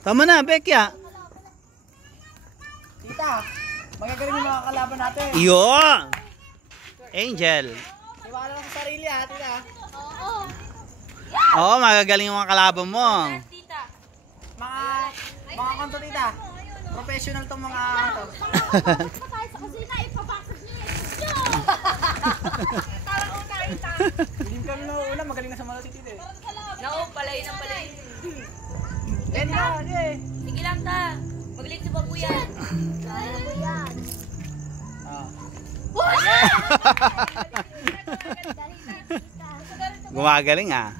Tama na, Bekya. Tita, magagaling yung mga kalaban natin. Yun! Angel. Iwala lang sa sarili ha, tita. Oo, magagaling yung mga kalaban mo. Mga kanto tita. Professional tong mga to. Hindi kami nauuna, magaling na sa mga tita eh. Nako, palayin ang palayin. Sige lang ta. Magaling sa babuyan. Gumagaling ah.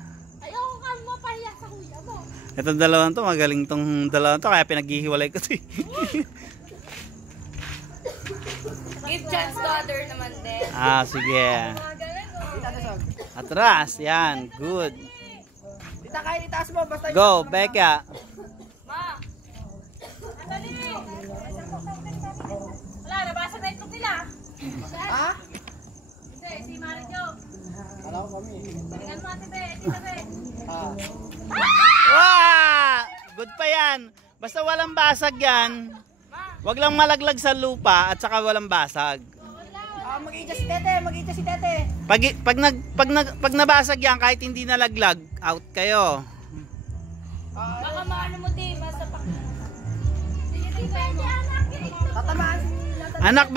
Ayoko ka mapahiya sa kuya mo. Itong dalawang to, magaling tong dalawang to, kaya pinaghihiwalay ko to eh. Give chance to other naman din. Ah, sige. Tita, dasog. Atras, yan, good. Tita, kahit itaas mo, basta Go, Becca. Ma! Wala, nabasa na itlog nila. Ha? Hindi, si Mario. Alam ko kami. Tingnan mo ate Be, tita Be. Ah. Wow! Good pa yan. Basta walang basag yan. Wag lang malaglag sa lupa at saka walang basag. Mag-i-adjust si Tete, mag-i-adjust si Tete. Pag nabasag yan, kahit hindi nalaglag, out kayo. Baka maano mo din, masapak. Tatamaan si Anak,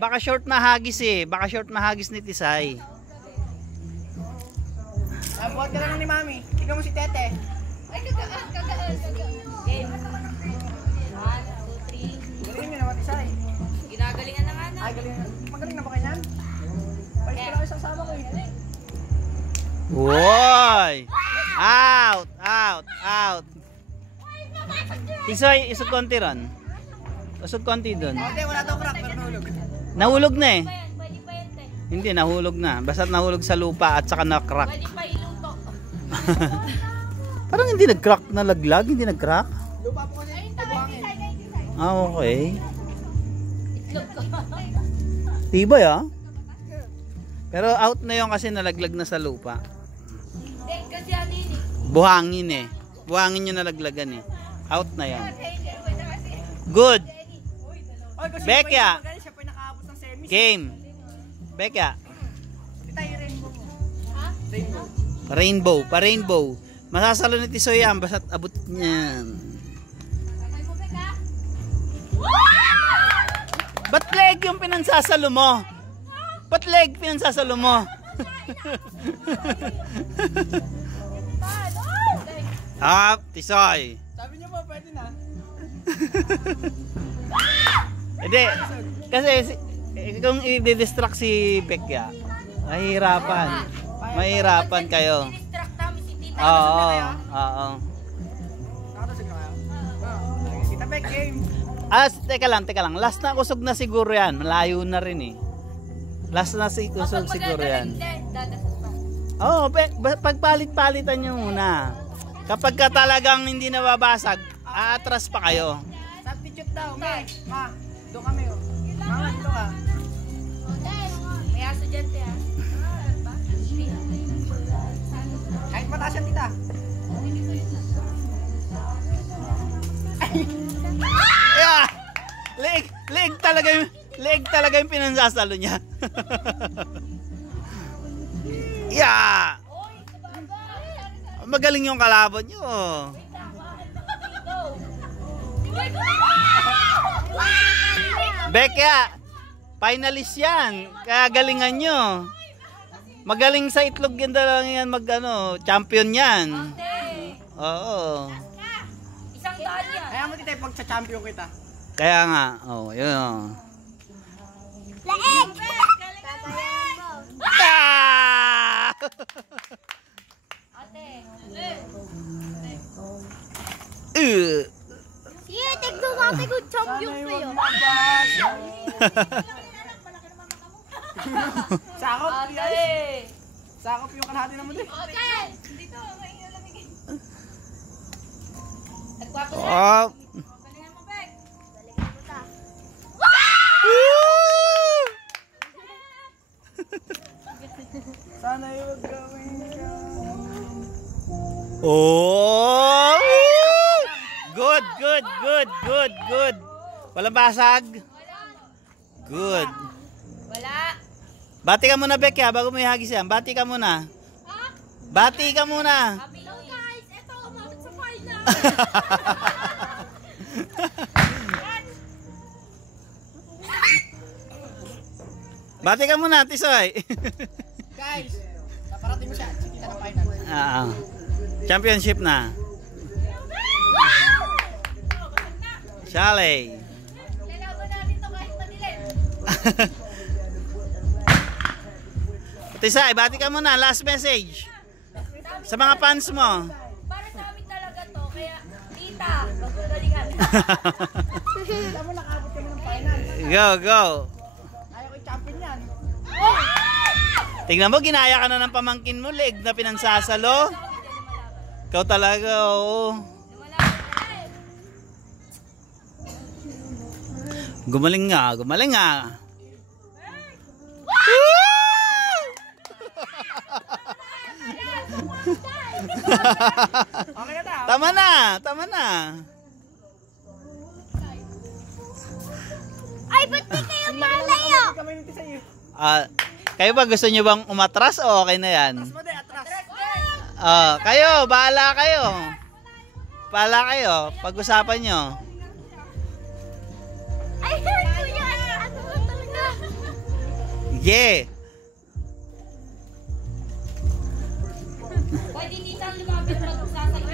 baka short na hagis eh. Baka short na hagis ni Tisay. buhat ka lang ni Mami. Tingnan mo si Tete. Ay, kagaan. Game. 1, 2, 3. Galing nyo naman, Tisay. Ginagalingan na nga na. Ay, galing. Magaling na ba kanyan? Palit ko lang isang sama ko eh. Woy! Out! Tisay, isog konti ron. Usog konti dun. Hindi, wala daw crack, pero nahulog. Nahulog na eh. Pwede pa yan, te. Hindi, nahulog na. Basta nahulog sa lupa at saka na-crack. Pwede pa iluto. Parang hindi nag-crack na laglag, hindi nag-crack. Lupa po kasi buhangin. Ah, okay. Itlog ko. Tibay ah. Pero out na yun kasi nalaglag na sa lupa. Hindi, kasi ano yun eh. Buhangin eh. Buhangin yung nalaglagan eh. Out na yun. Good. Oy, kasi Becca. magaling, siya pa yung nakaabot ng semis. Game. Becca. Tita, yung rainbow mo. Ha? Rainbow. Pa-rainbow. Masasalo ni Tisoy yan basta't abot niyan. Kamay mo, Beka. Ba't leg yung pinansasalo mo? Ba't leg pinansasalo mo? Ah, Tisoy. Sabi niyo ba, pwede na? Hindi. Kasi kung i-distract si Becca, mahirapan. Mahirapan kayo. Distract namin si tita. Oo. Nakatasig na kayo? Tita Beck, game. Teka lang. Last na kusog na siguro yan. Malayo na rin eh. Last na kusog siguro yan. Dadasal pa. Oo, pagpalit-palitan nyo muna. Kapag ka talagang hindi nababasag, aatras pa kayo. Substitute daw, Ma. Doon kami oh. Mama, dito ka. May aso dyan, te ha. Kahit mataas yan, tita. Yeah! Leeg talaga yung pinansasalo niya. Yeah! Magaling yung kalaban nyo. Becca, finalist yan. Kaya galingan nyo. Magaling sa itlog yan lang yan champion yan. Oo. Isang daan yan. Kaya mo tita, pagsa-champion kita. Kaya nga, yun. Laeg! Ah! Ate. Sige, tigdo natin kung champion kayo. Sakop, Ate. sakop yung kalahati naman din. Okay! Dito, may nalamigin. Nagwapo na. Oh. Galingan mo, Bek. Galingan mo ta. Sana yung gawin ka. Oh! Oh! Good, good, good, good, good. Walang basag? Good. Wala. Bati ka muna, Becky, ha, bago mo ihagis yan. Bati ka muna. Bati ka muna. Hello guys, ito umabot sa final. Bati ka muna, Tisoy. Guys, naparating mo siya. Kita ng final. Championship na. Shale. Lalaban natin to kahit madilim. Tisay, bati ka muna. Last message. Sa mga fans mo. Para sa amin talaga to, kaya tita, magagalingan. Kita mo, nakabot kami ng final. Go, go. Ayaw ko champion yan. Tingnan mo, ginaya ka na ng pamangkin mo. Leg na pinansasalo. Ikaw talaga, oo. Gumaling nga, gumaling nga. Okay na daw. Tama na, tama na. Ay, ba't di kayo malayo? Kami nito sa iyo. Kayo ba gusto nyo bang umatras o okay na yan? Mas mo din, atras. Kayo, bahala kayo. Bahala kayo, pag-usapan nyo. Ay, hurt ko yan! Ano ba talaga? Yeah. Pwede tita ang lumapit mag-sasagot.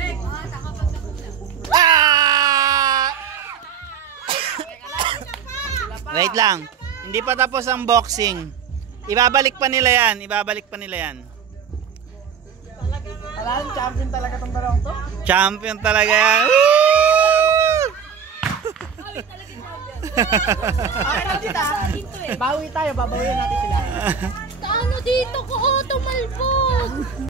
Wait lang. Hindi pa tapos ang boxing. Ibabalik pa nila yan. Ibabalik pa nila yan. Alam, champion talaga tong dalawang to. Champion talaga yan. Okay lang kita. Bawi tayo, babawiin natin sila. Ano dito ko tumalbog?